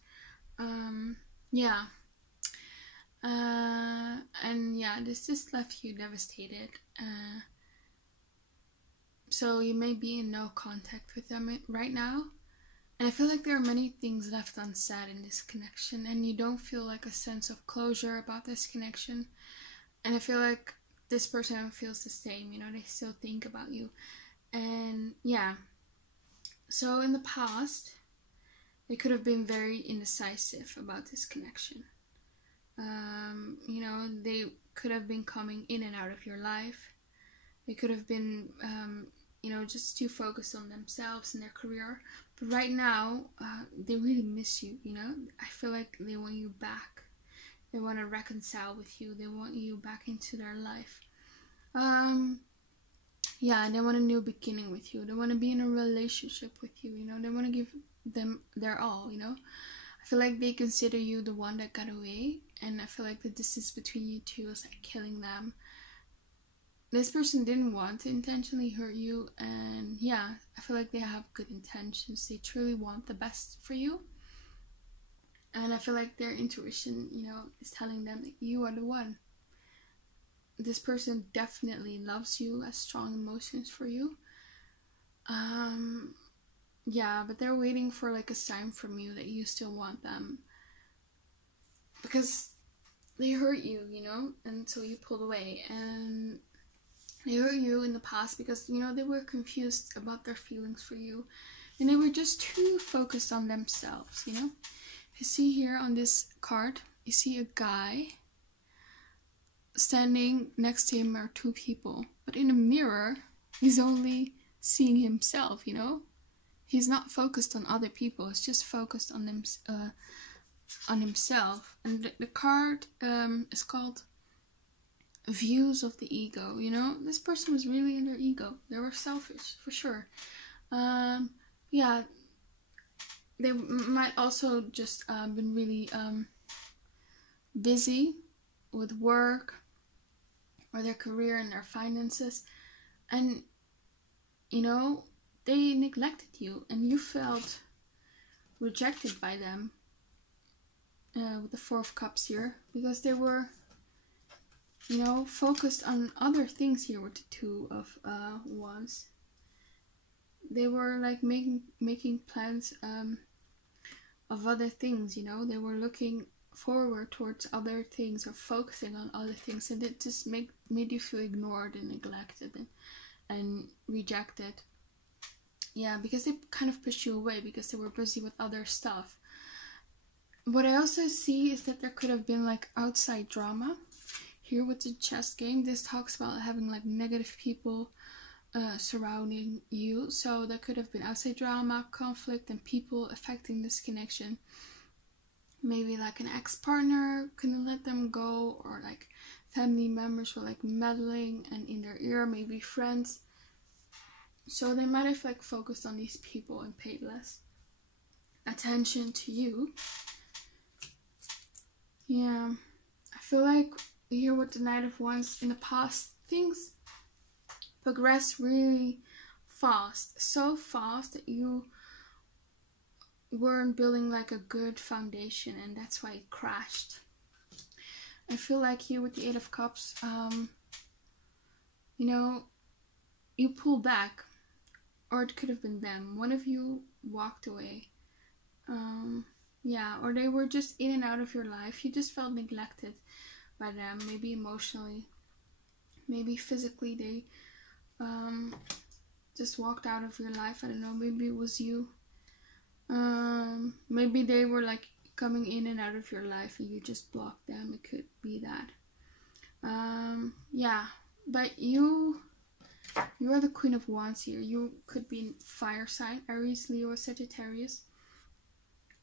Yeah. And yeah, this just left you devastated. So you may be in no contact with them right now. And I feel like there are many things left unsaid in this connection, and you don't feel like a sense of closure about this connection. And I feel like this person feels the same, you know, they still think about you. And yeah, so in the past, they could have been very indecisive about this connection. You know, they could have been coming in and out of your life. They could have been, you know, just too focused on themselves and their career. But right now, they really miss you, you know. I feel like they want you back. They want to reconcile with you. They want you back into their life. Yeah, they want a new beginning with you. They want to be in a relationship with you, you know. They want to give them their all, you know. I feel like they consider you the one that got away. And I feel like the distance between you two is like killing them. This person didn't want to intentionally hurt you, and yeah, I feel like they have good intentions. They truly want the best for you, and I feel like their intuition, you know, is telling them that you are the one. This person definitely loves you, has strong emotions for you. Yeah, but they're waiting for like a sign from you that you still want them, because they hurt you, you know, and so you pulled away. And they hurt you in the past because, you know, they were confused about their feelings for you. And they were just too focused on themselves, you know. You see here on this card, you see a guy. Standing next to him are two people. But in a mirror, he's only seeing himself, you know. He's not focused on other people. He's just focused on himself. And the card is called Views of the Ego, you know. This person was really in their ego. They were selfish, for sure. Yeah, they might also just been really busy with work or their career and their finances, and you know, they neglected you, and you felt rejected by them with the Four of Cups here, because they were, you know, focused on other things here with the Two of Wands. They were like making plans of other things, you know. They were looking forward towards other things or focusing on other things, and it just made you feel ignored and neglected and rejected. Yeah, because they kind of pushed you away because they were busy with other stuff. What I also see is that there could have been like outside drama. Here with the chess game, this talks about having like negative people surrounding you. So there could have been outside drama, conflict, and people affecting this connection. Maybe like an ex-partner couldn't let them go, or like family members were like meddling and in their ear, maybe friends. So they might have like focused on these people and paid less attention to you. Yeah, I feel like here with the Knight of Wands, in the past, things progress really fast, so fast that you weren't building like a good foundation, and that's why it crashed. I feel like here with the Eight of Cups, you know, you pull back, or it could have been them. One of you walked away. Yeah, or they were just in and out of your life. You just felt neglected by them, maybe emotionally, maybe physically. They just walked out of your life. I don't know, maybe it was you. Maybe they were like coming in and out of your life and you just blocked them. It could be that. Yeah, but you are the Queen of Wands here. You could be in fire sign, Aries, Leo, or Sagittarius.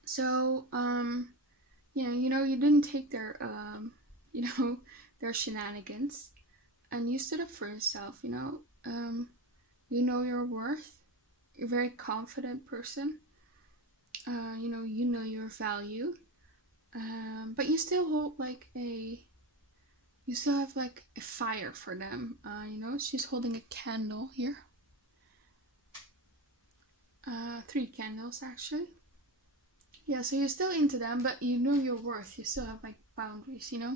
So yeah, you know, you didn't take their you know, their shenanigans, and you stood up for yourself. You know your worth. You're a very confident person. You know your value, but you still hold like you still have like a fire for them. You know, she's holding a candle here. 3 candles actually. Yeah, so you're still into them, but you know your worth. You still have like boundaries, you know.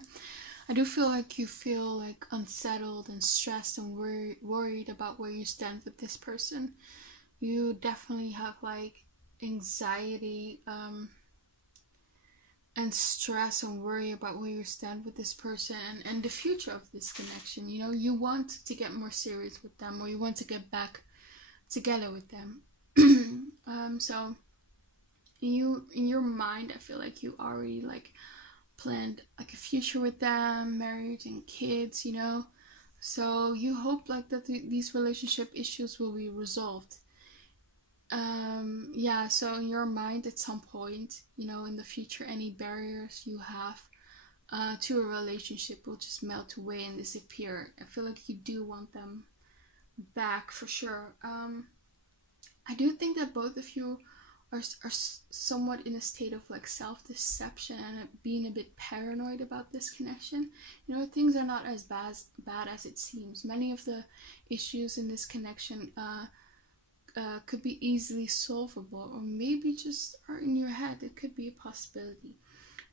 I do feel like you feel like unsettled and stressed and worried about where you stand with this person. You definitely have like anxiety and stress and worry about where you stand with this person and the future of this connection. You know, you want to get more serious with them, or you want to get back together with them. So in your mind, I feel like you already like planned like a future with them, marriage and kids, you know. So you hope like that these relationship issues will be resolved. Yeah, so in your mind at some point, you know, in the future, any barriers you have to a relationship will just melt away and disappear. I feel like you do want them back for sure. I do think that both of you are somewhat in a state of like self-deception and being a bit paranoid about this connection. You know, things are not as bad as it seems. Many of the issues in this connection could be easily solvable, or maybe just are in your head. It could be a possibility.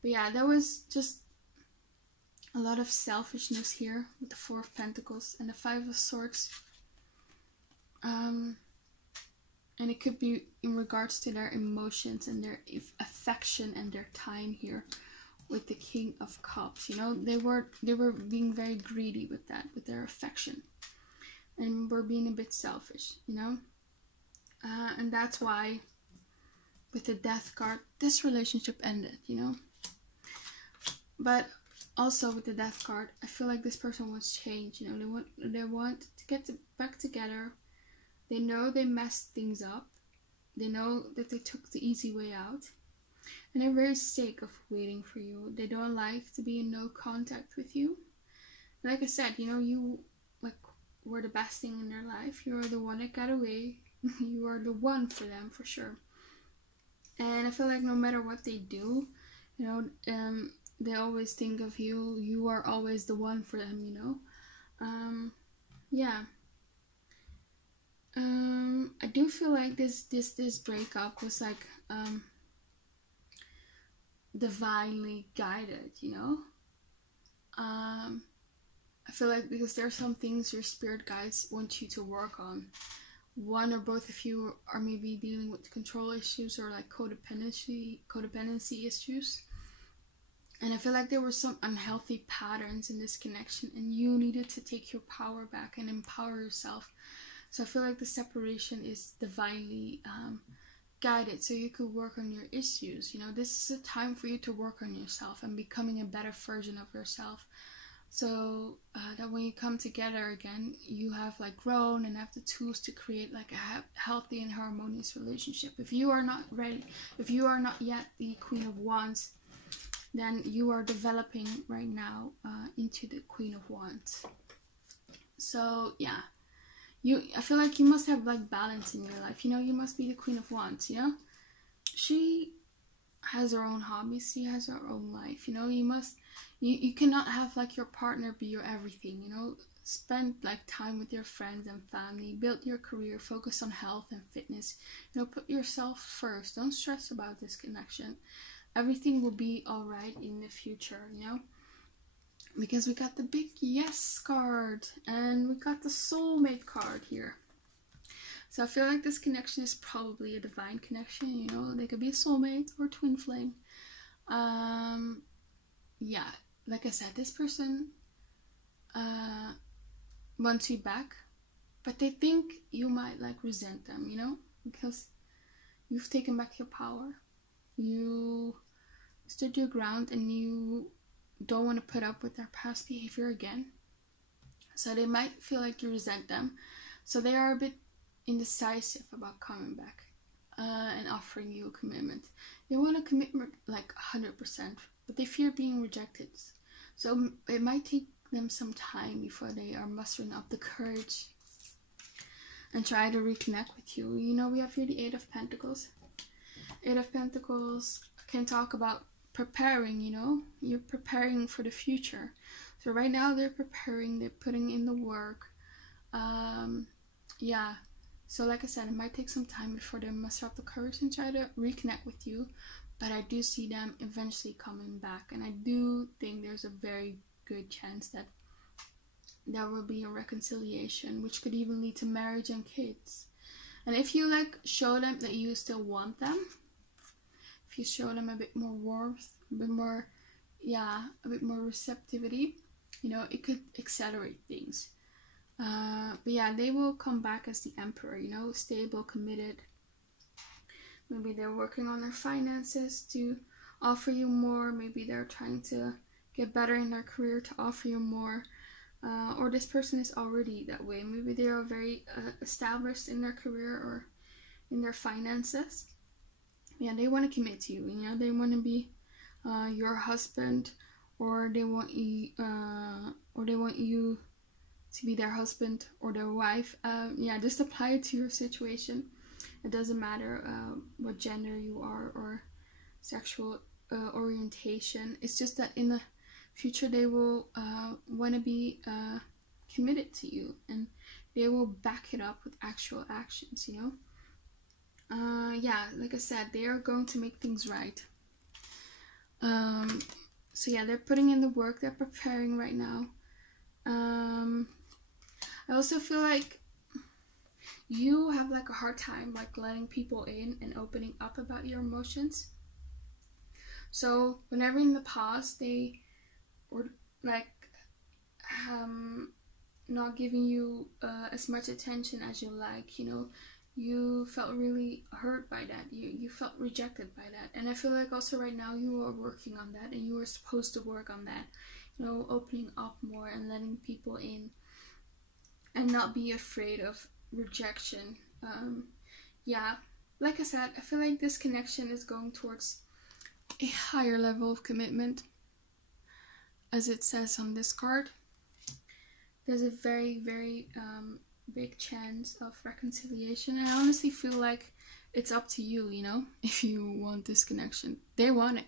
But yeah, there was just a lot of selfishness here with the Four of Pentacles and the Five of Swords. And it could be in regards to their emotions and their affection and their time here with the King of Cups. You know, they were being very greedy with that, with their affection, and were being a bit selfish, you know. And that's why with the Death card, this relationship ended, you know. But also with the Death card, I feel like this person wants change, you know. They want to get back together. They know they messed things up. They know that they took the easy way out. And they're very sick of waiting for you. They don't like to be in no contact with you. Like I said, you know, you like were the best thing in their life. You are the one that got away. You are the one for them, for sure. And I feel like no matter what they do, you know, they always think of you. You are always the one for them, you know. Yeah. I do feel like this breakup was like divinely guided, you know. I feel like because there are some things your spirit guides want you to work on. One or both of you are maybe dealing with control issues or like codependency issues. And I feel like there were some unhealthy patterns in this connection, and you needed to take your power back and empower yourself. So I feel like the separation is divinely guided, so you could work on your issues. You know, this is a time for you to work on yourself and becoming a better version of yourself. So that when you come together again, you have like grown and have the tools to create like a healthy and harmonious relationship. If you are not ready, if you are not yet the Queen of Wands, then you are developing right now into the Queen of Wands. So yeah. I feel like you must have like balance in your life. You know, you must be the Queen of Wands, you know? She has her own hobbies. She has her own life, you know? You cannot have like your partner be your everything, you know? Spend like time with your friends and family. Build your career. Focus on health and fitness. You know, put yourself first. Don't stress about this connection. Everything will be alright in the future, you know? Because we got the big yes card and we got the soulmate card here. So I feel like this connection is probably a divine connection, you know. They could be a soulmate or twin flame. Yeah, like I said, this person wants you back, but they think you might like resent them, you know, because you've taken back your power. You stood your ground and you don't want to put up with their past behavior again. So they might feel like you resent them. So they are a bit indecisive about coming back and offering you a commitment. They want a commitment like 100%, but they fear being rejected. So it might take them some time before they are mustering up the courage and try to reconnect with you. You know, we have here the Eight of Pentacles. Eight of Pentacles can talk about preparing, you know. You're preparing for the future. So right now they're preparing, they're putting in the work. Yeah. So like I said, it might take some time before they muster up the courage and try to reconnect with you. But I do see them eventually coming back. And I do think there's a very good chance that there will be a reconciliation, which could even lead to marriage and kids. And if you like show them that you still want them, if you show them a bit more warmth, a bit more, yeah, a bit more receptivity, you know, it could accelerate things. But yeah, they will come back as the Emperor, you know, stable, committed. Maybe they're working on their finances to offer you more. Maybe they're trying to get better in their career to offer you more. Or this person is already that way. Maybe they are very established in their career or in their finances. Yeah, they want to commit to you. You know, they want to be your husband, or they want you, to be their husband or their wife. Yeah, just apply it to your situation. It doesn't matter what gender you are or sexual orientation. It's just that in the future they will want to be committed to you, and they will back it up with actual actions, you know. Yeah, like I said, they are going to make things right. So yeah, they're putting in the work, they're preparing right now. I also feel like you have like a hard time like letting people in and opening up about your emotions. So whenever in the past they were like not giving you as much attention as you like, you know, you felt really hurt by that. You felt rejected by that. And I feel like also right now you are working on that, and you are supposed to work on that, you know, opening up more and letting people in and not be afraid of rejection. Yeah, like I said, I feel like this connection is going towards a higher level of commitment, as it says on this card. There's a very, very big chance of reconciliation. I honestly feel like it's up to you, you know, if you want this connection. They want it.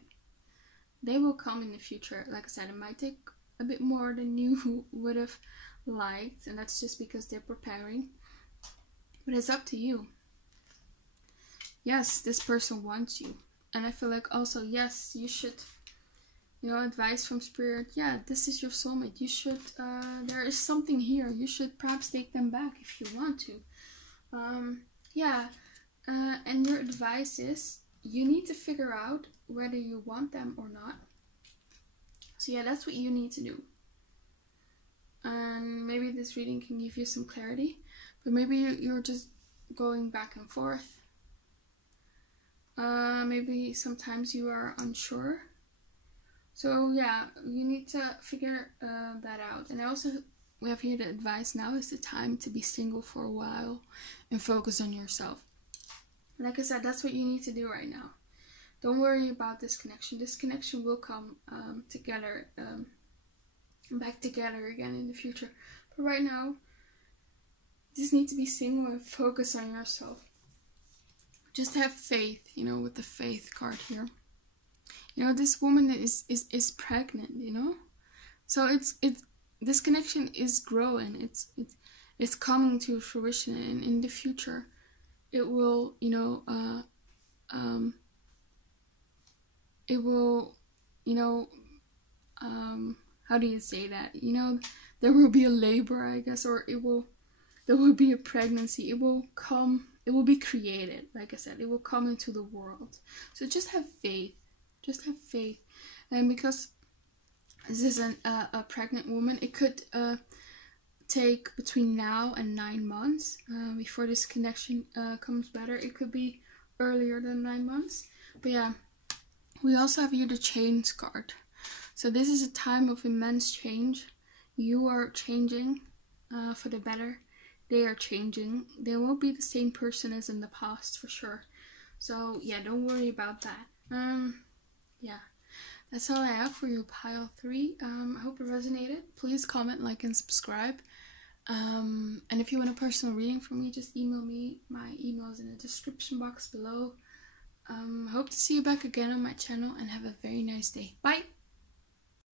They will come in the future. Like I said, it might take a bit more than you would have liked, and that's just because they're preparing. But it's up to you. Yes, this person wants you. And I feel like also, yes, you should, you know, advice from Spirit. Yeah, this is your soulmate. You should, there is something here. You should perhaps take them back if you want to. Yeah, and your advice is, you need to figure out whether you want them or not. So yeah, that's what you need to do. And maybe this reading can give you some clarity. But maybe you're just going back and forth. Maybe sometimes you are unsure. So yeah, you need to figure that out. And also, we have here the advice: now is the time to be single for a while and focus on yourself. Like I said, that's what you need to do right now. Don't worry about this connection. This connection will come together, back together again in the future. But right now, you just need to be single and focus on yourself. Just have faith, you know, with the faith card here. You know, this woman is pregnant, you know? So it's this connection is growing. It's coming to fruition, and in the future it will, you know, it will, you know, how do you say that? You know, there will be a labor, I guess, or there will be a pregnancy. It will come, it will be created. Like I said, it will come into the world. So just have faith. Just have faith. And because this is a pregnant woman, it could take between now and 9 months before this connection comes better. It could be earlier than 9 months. But yeah, we also have here the change card. So this is a time of immense change. You are changing for the better. They are changing. They won't be the same person as in the past, for sure. So yeah, don't worry about that. Yeah, that's all I have for you, pile 3. I hope it resonated. Please comment, like, and subscribe. And if you want a personal reading from me, just email me. My email is in the description box below. Hope to see you back again on my channel, and have a very nice day. Bye!